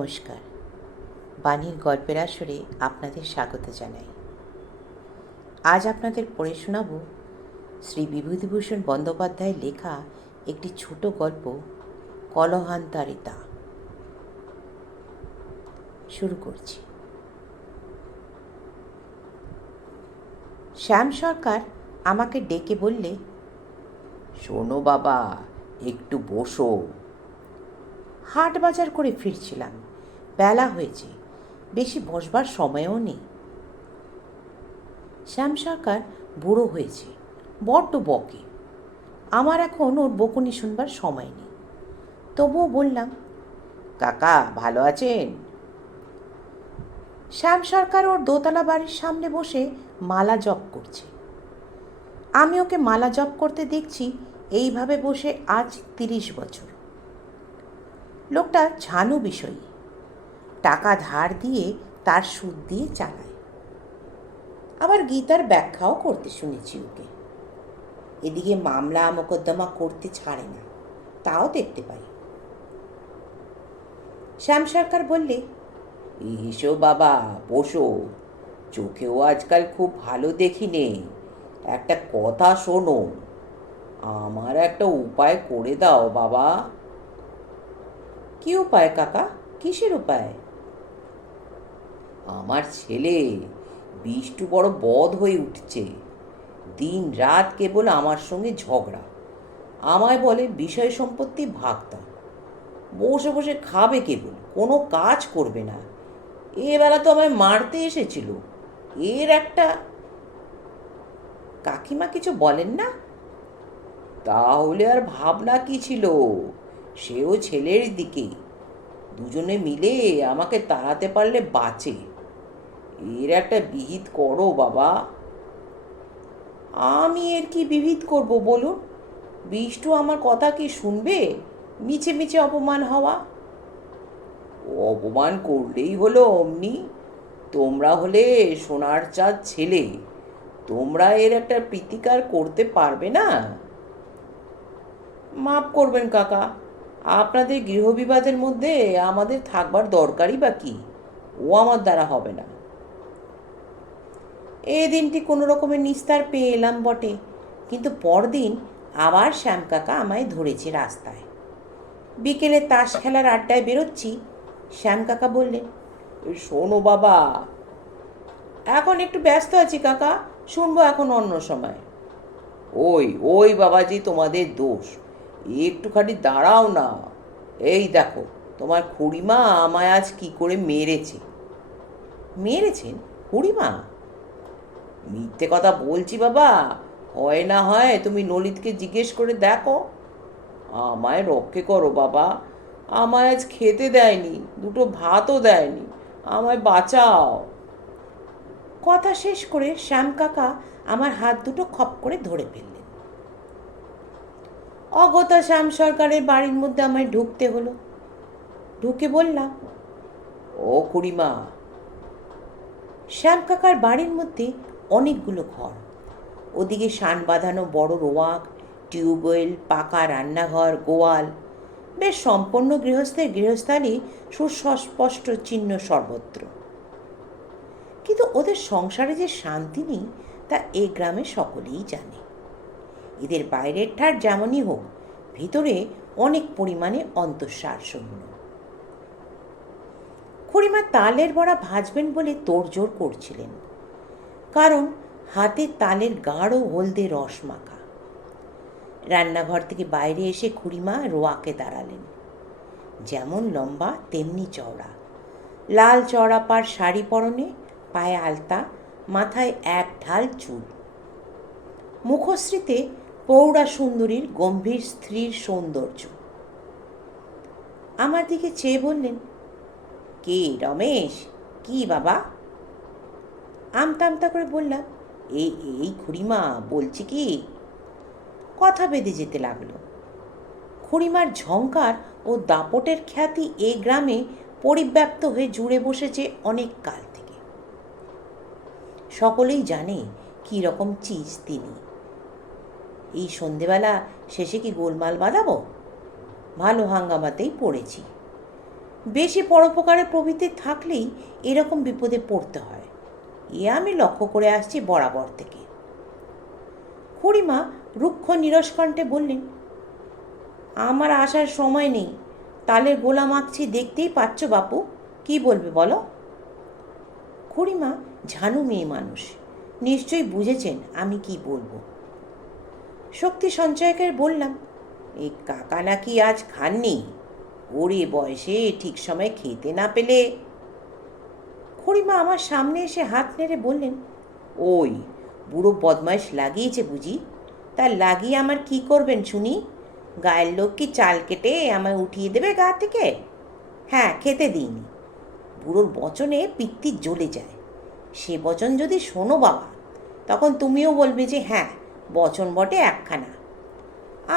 নমস্কার। বাণীর গল্পের আসরে আপনাদের স্বাগত জানাই। আজ আপনাদের পড়ে শোনাব শ্রী বিভূতিভূষণ বন্দ্যোপাধ্যায়ের লেখা একটি ছোট গল্প কলহান্তারিতা। শুরু করছি। শ্যাম সরকার আমাকে ডেকে বললে শোনো বাবা একটু বসো। হাট বাজার করে ফিরছিলাম। বেলা হয়েছে, বেশি বসবার সময়ও নেই। শ্যাম সরকার বুড়ো হয়েছে, বড্ড বকে। আমার এখন ওর বকুনি শুনবার সময় নেই। তবুও বললাম, কাকা, ভালো আছেন? শ্যাম সরকার ওর দোতলা বাড়ির সামনে বসে মালা জপ করছে। আমি ওকে মালা জপ করতে দেখছি, এইভাবে বসে আজ তিরিশ বছর। লোকটা ঝানু বিষয়ী। টাকা ধার দিয়ে তার সুদ দিয়ে চালায়। আবার গীতার ব্যাখ্যাও করতে শুনেছি ওকে। এদিকে মামলা মোকদ্দমা করতে ছাড়ে না তাও দেখতে পাই। শ্যাম সরকার বললে এসো বাবা বসো। চোখেও আজকাল খুব ভালো দেখি নে একটা কথা শোনো। আমার একটা উপায় করে দাও বাবা। কি উপায় কাকা? কিসের উপায়? আমার ছেলে, বিষ্টু বড় বধ হয়ে উঠছে। দিন রাত কেবল আমার সঙ্গে ঝগড়া। আমায় বলে বিষয় সম্পত্তি ভাগ বসে বসে খাবে কেবল, কোনো কাজ করবে না। এবেলা তো আমায় মারতে এসেছিল। এর একটা কাকিমা কিছু বলেন না? তাহলে আর ভাবনা কি ছিল? সেও ছেলের দিকে। দুজনে মিলে আমাকে তাড়াতে পারলে বাঁচে। এর একটা বিহিত করো বাবা। আমি এর কি বিহিত করব বলুন? বিষ্টু আমার কথা কি শুনবে? মিছে মিছে অপমান হওয়া। অপমান করলেই হলো অমনি। তোমরা হলে সোনার চাঁদ ছেলে। তোমরা এর একটা প্রীতিকার করতে পারবে না। মাফ করবেন কাকা, আপনাদের গৃহবিবাদের মধ্যে আমাদের থাকবার দরকারই বা কি? ও আমার দ্বারা হবে না। এই দিনটি কোনো রকমের নিস্তার পেয়ে এলাম বটে। কিন্তু পরদিন আবার শ্যাম কাকা আমায় ধরেছে রাস্তায়। বিকেলে তাস খেলার আড্ডায় বেরোচ্ছি, শ্যাম কাকা বললেন শোনো বাবা, এখন একটু ব্যস্ত আছি কাকা, শুনব এখন অন্য সময়। ওই ওই বাবাজি, তোমাদের দোষ। একটুখানি দাঁড়াও না। এই দেখো, তোমার খুড়িমা আমায় আজ কি করে মেরেছে? মেরেছেন? খুড়িমা? মিথ্যে কথা বলছি বাবা। হয় না হয় তুমি ললিতকে জিজ্ঞেস করে দেখো। আমায় রক্ষে করো বাবা। আমায় আজ খেতে দেয়নি দুটো ভাতও দেয়নি। আমায় বাঁচাও। কথা শেষ করে শ্যাম কাকা আমার হাত দুটো খপ করে ধরে ফেললেন। অগতা শ্যাম সরকারের বাড়ির মধ্যে আমায় ঢুকতে হলো। ঢুকে বললাম ও খুড়িমা। শ্যাম কাকার বাড়ির মধ্যে অনেকগুলো ঘর। ওদিকে শান বাঁধানো বড় রোয়াক, টিউবওয়েল, পাকা রান্নাঘর, গোয়াল। বেশ সম্পন্ন গৃহস্থের গৃহস্থালী সুস্পষ্ট চিহ্ন সর্বত্র। কিন্তু ওদের সংসারে যে শান্তি নেই, তা এ গ্রামে সকলেই জানে। এদের বাইরের ঠার যেমনই হোক, ভিতরে অনেক পরিমাণে অন্তঃসার শূন্য খুড়িমা তালের বড়া ভাজবেন বলে তোড়জোড় করছিলেন। কারণ হাতে তালের গাঢ় হলদে রস মাখা। রান্নাঘর থেকে বাইরে এসে খুড়িমা রোয়াকে দাঁড়ালেন। যেমন লম্বা, তেমনি চওড়া। লাল চওড়া পার শাড়ি পরনে, পায়ে আলতা, মাথায় এক ঢাল চুল। মুখশ্রীতে প্রৌঢ়া সুন্দরীর গম্ভীর স্ত্রীর সৌন্দর্য। আমার দিকে চেয়ে বললেন, কে রমেশ? কি বাবা? আমতা আমতা করে বললাম এই এই খুড়িমা, বলছি কি? কথা বেঁধে যেতে লাগল। খুড়িমার ঝঙ্কার ও দাপটের খ্যাতি এ গ্রামে পরিব্যাপ্ত হয়ে জুড়ে বসেছে অনেক কাল থেকে। সকলেই জানে কী রকম চিজ তিনি। এই সন্ধেবেলা শেষে কি গোলমাল বাঁধাবো? ভালো হাঙ্গামাতেই পড়েছি। বেশি পরোপকারের প্রভৃতি থাকলেই এরকম বিপদে পড়তে হয়। এ আমি লক্ষ্য করে আসছি বরাবর থেকে। খুড়িমা রুক্ষ নিরসকণ্ঠে বললেন, আমার আসার সময় নেই। তালের গোলা মাখছি দেখতেই পাচ্ছ বাপু, কি বলবে বলো? খুড়িমা ঝানু মেয়ে মানুষ, নিশ্চয়ই বুঝেছেন আমি কি বলব। শক্তি সঞ্চয়কের বললাম এই কাকা নাকি আজ খাননি? ওরে বয়সে ঠিক সময় খেতে না পেলে খুড়িমা আমার সামনে এসে হাত নেড়ে বললেন, ওই, বুড়ো বদমাইশ লাগিয়েছে বুঝি? তা লাগিয়ে আমার কি করবেন শুনি? গায়ের লোক কি চাল কেটে আমায় উঠিয়ে দেবে গা থেকে? হ্যাঁ খেতে দিইনি। বুড়োর বচনে পিত্তি জ্বলে যায়। সে বচন যদি শোনো বাবা, তখন তুমিও বলবে যে হ্যাঁ বচন বটে একখানা।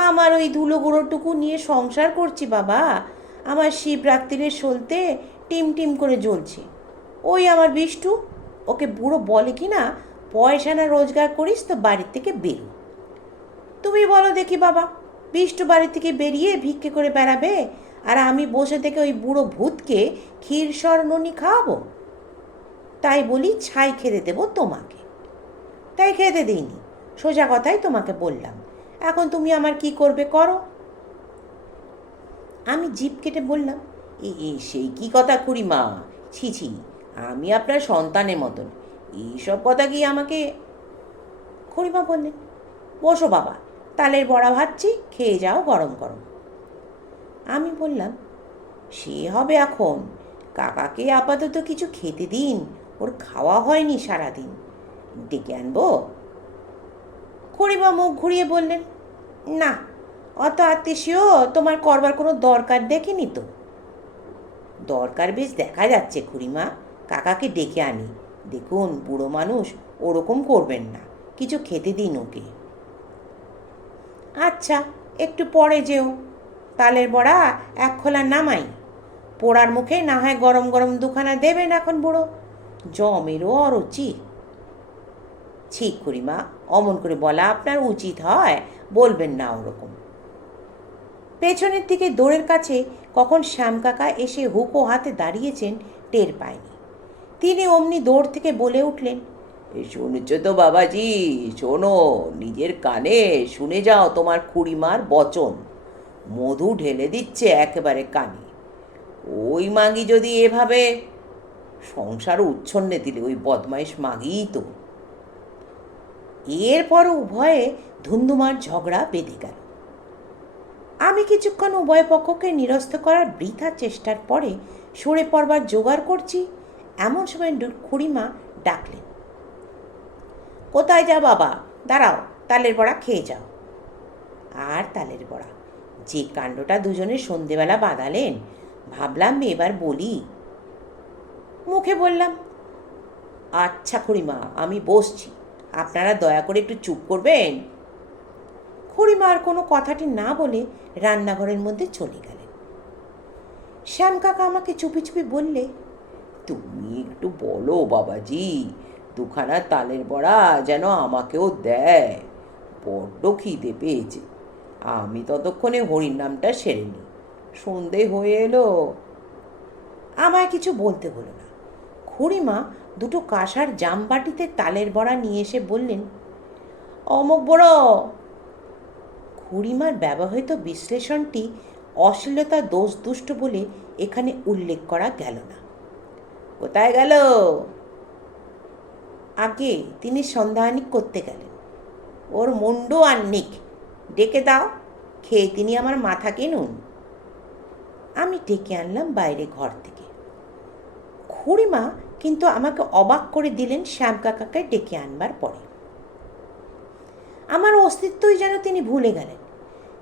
আমার ওই ধুলো গুঁড়োটুকু নিয়ে সংসার করছি বাবা। আমার শিবরাত্রিরে সলতে টিম টিম করে জ্বলছে। ওই আমার বিষ্টু ওকে বুড়ো বলে কি না পয়সা না রোজগার করিস তো বাড়ির থেকে বেরো। তুমি বলো দেখি বাবা বিষ্টু বাড়ি থেকে বেরিয়ে ভিক্ষে করে বেড়াবে আর আমি বসে থেকে ওই বুড়ো ভূতকে ক্ষীর স্বর্ণনি খাওয়াবো? তাই বলি ছাই খেতে দেবো তোমাকে। তাই খেতে দিইনি সোজা কথাই তোমাকে বললাম। এখন তুমি আমার কি করবে করো। আমি জিপ কেটে বললাম এ এ, সেই কি কথা খুড়িমা? ছি ছি আমি আপনার সন্তানের মতন। এইসব কথা কি আমাকে খুড়িমা বললেন? বসো বাবা, তালের বড়া ভাজছি, খেয়ে যাও গরম গরম। আমি বললাম, সে হবে এখন। কাকাকে আপাতত কিছু খেতে দিন, ওর খাওয়া হয়নি সারাদিন। ডেকে আনব? খুড়িমা মুখ ঘুরিয়ে বললেন, না, অত আত্মীয় তোমার করবার কোনো দরকার দেখিনি তো? দরকার বেশ দেখা যাচ্ছে খুড়িমা। কাকাকে ডেকে আনি। দেখুন, বুড়ো মানুষ ওরকম করবেন না। কিছু খেতে দিন ওকে। আচ্ছা একটু পরে যেও। তালের বড়া এক খোলা নামাই। পোড়ার মুখে না হয় গরম গরম দুখানা দেবেন এখন বুড়ো। জমেরও অরুচি। ছি খুড়িমা অমন করে বলা আপনার উচিত হয়, বলবেন না ওরকম। পেছনের দিকে দৌড়ের কাছে কখন শ্যাম কাকা এসে হুকো হাতে দাঁড়িয়েছেন, টের পায়নি। তিনি অমনি দৌড় থেকে বলে উঠলেন শুনেছ তো বাবাজি, শোনো, নিজের কানে শুনে যাও তোমার খুড়িমার বচন। মধু ঢেলে দিচ্ছে একেবারে কানে। ওই মাগি যদি এভাবে সংসার উচ্ছন্নে দিলে, ওই বদমাইশ মাগিই তো। এরপর উভয়ে ধুন্ধুমার ঝগড়া বেঁধে গেল। আমি কিছুক্ষণ উভয় পক্ষকে নিরস্ত করার বৃথা চেষ্টার পরে সরে পড়বার জোগাড় করছি এমন সময় খুড়িমা ডাকলেন, কোথায় যা বাবা? দাঁড়াও, তালের বড়া খেয়ে যাও। আর তালের বড়া? যে কাণ্ডটা দুজনে সন্ধেবেলা বাঁধালেন, ভাবলাম এবার বলি। মুখে বললাম? আচ্ছা খুড়িমা, আমি বসছি, আপনারা দয়া করে একটু চুপ করবেন। খুড়িমা আর কোনো কথাটি না বলে রান্নাঘরের মধ্যে চলে গেলেন। শ্যাম কাকা আমাকে চুপি চুপি বললে তুমি একটু বলো, বাবাজি। দুখানা তালের বড়া যেন আমাকেও দেয়। বড্ড খিদে পেয়েছে। আমি ততক্ষণে হরির নামটা সেরে নি সন্ধে হয়ে এলো। আমায় কিছু বলতে হলো না। খুড়িমা দুটো কাঁসার জামবাটিতে তালের বড়া নিয়ে এসে বললেন, অমুক বড়! খুড়িমার ব্যবহৃত বিশ্লেষণটি অশ্লীলতা দোষ দুষ্ট বলে এখানে উল্লেখ করা গেল না। কোথায় গেল। আগে তিনি সন্ধানিক করতে গেলেন। ওর মুন্ডু নিক, ডেকে দাও, খেয়ে তিনি আমার মাথা কিনুন। আমি ডেকে আনলাম বাইরে ঘর থেকে। খুড়িমা কিন্তু আমাকে অবাক করে দিলেন শ্যাম কাকাকে ডেকে আনবার পরে। আমার অস্তিত্বই যেন তিনি ভুলে গেলেন।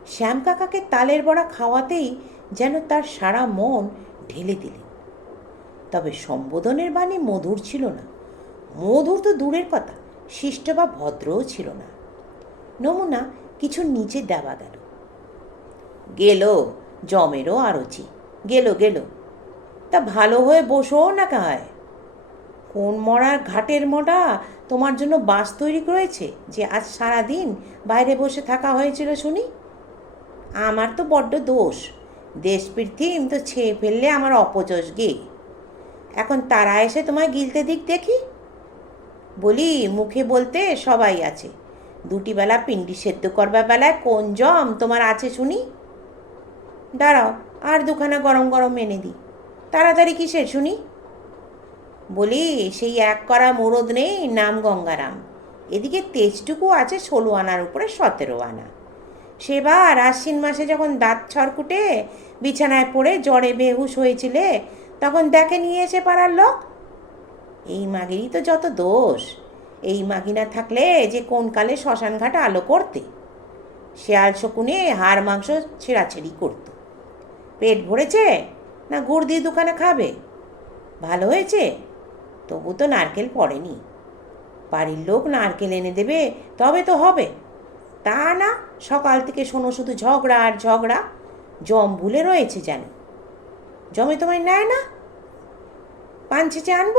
শ্যাম কাকাকে তালের বড়া খাওয়াতেই যেন তার সারা মন ঢেলে দিলেন। তবে সম্বোধনের বাণী মধুর ছিল না। মধুর তো দূরের কথা, শিষ্ট বা ভদ্রও ছিল না। নমুনা কিছু নিচে দেওয়া গেল। গেল, জমেরও আরচি। গেল গেল। তা ভালো হয়ে বসো না কায়। কোন মরার ঘাটের মোটা তোমার জন্য বাস তৈরি করেছে যে আজ সারা দিন বাইরে বসে থাকা হয়েছিল শুনি? আমার তো বড্ড দোষ। দেশ পৃথিম তো ছেয়ে ফেললে আমার অপচস গে এখন তারা এসে তোমায় গিলতে দিক দেখি। বলি, মুখে বলতে সবাই আছে। দুটি বেলা পিন্ডি সেদ্ধ করবার বেলায় কোন জম তোমার আছে শুনি? দাঁড়াও, আর দুখানা গরম গরম এনে দিই তাড়াতাড়ি কিসের শুনি? বলি, সেই এক করা মোরদ নেই, নাম গঙ্গারাম। এদিকে তেজটুকু আছে ষোলো আনার উপরে সতেরো আনা। সেবার আশ্বিন মাসে যখন দাঁত ছড়কুটে, বিছানায় পড়ে জ্বরে বেহুশ হয়েছিলে তখন দেখে নিয়ে এসে পাড়ার লোক, এই মাগিরই তো যত দোষ, এই মাগি না থাকলে যে কোন কালে শ্মশান ঘাট আলো করতে? শেয়াল শকুনে হাড় মাংস ছেঁড়াছেড়ি করত। পেট ভরেছে না গুড় দিয়ে দোকানে খাবে? ভালো হয়েছে? তবু তো নারকেল পড়েনি। বাড়ির লোক নারকেল এনে দেবে, তবে তো হবে। তা না সকাল থেকে শোনো শুধু ঝগড়া আর ঝগড়া, জম ভুলে রয়েছে জানো জমে তোমায় নেয় না? পান ছেঁচে আনব?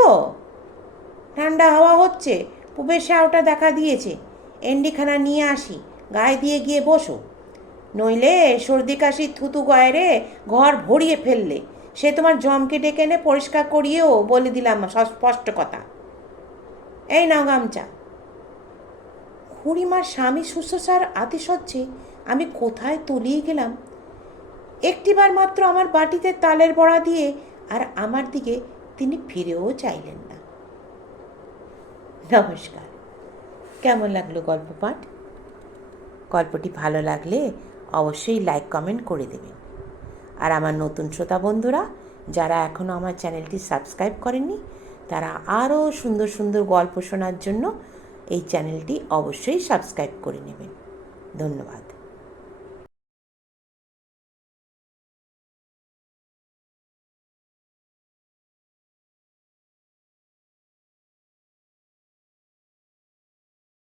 ঠান্ডা হাওয়া হচ্ছে, পুবের শাওটা দেখা দিয়েছে। এন্ডিখানা নিয়ে আসি, গায়ে দিয়ে গিয়ে বসো। নইলে সর্দি কাশি থুতু গয়েরে ঘর ভরিয়ে ফেললে। সে তোমার জমকে ডেকে এনে পরিষ্কার করিয়েও বলে দিলাম স্পষ্ট কথা। এই নাও গামছা। খুড়িমার স্বামী শুশ্রূষার আতিশয্যে আমি কোথায় তলিয়ে গেলাম? একটিবার মাত্র আমার বাটিতে তালের বড়া দিয়ে আর আমার দিকে তিনি ফিরেও চাইলেন না। নমস্কার। কেমন লাগল গল্প পাঠ গল্পটি ভালো লাগলে অবশ্যই লাইক, কমেন্ট করে দেবেন। আর আমার নতুন শ্রোতা বন্ধুরা, যারা এখনও আমার চ্যানেলটি সাবস্ক্রাইব করেননি, তারা আরও সুন্দর সুন্দর গল্প শোনার জন্য এই চ্যানেলটি অবশ্যই সাবস্ক্রাইব করে নেবেন। ধন্যবাদ।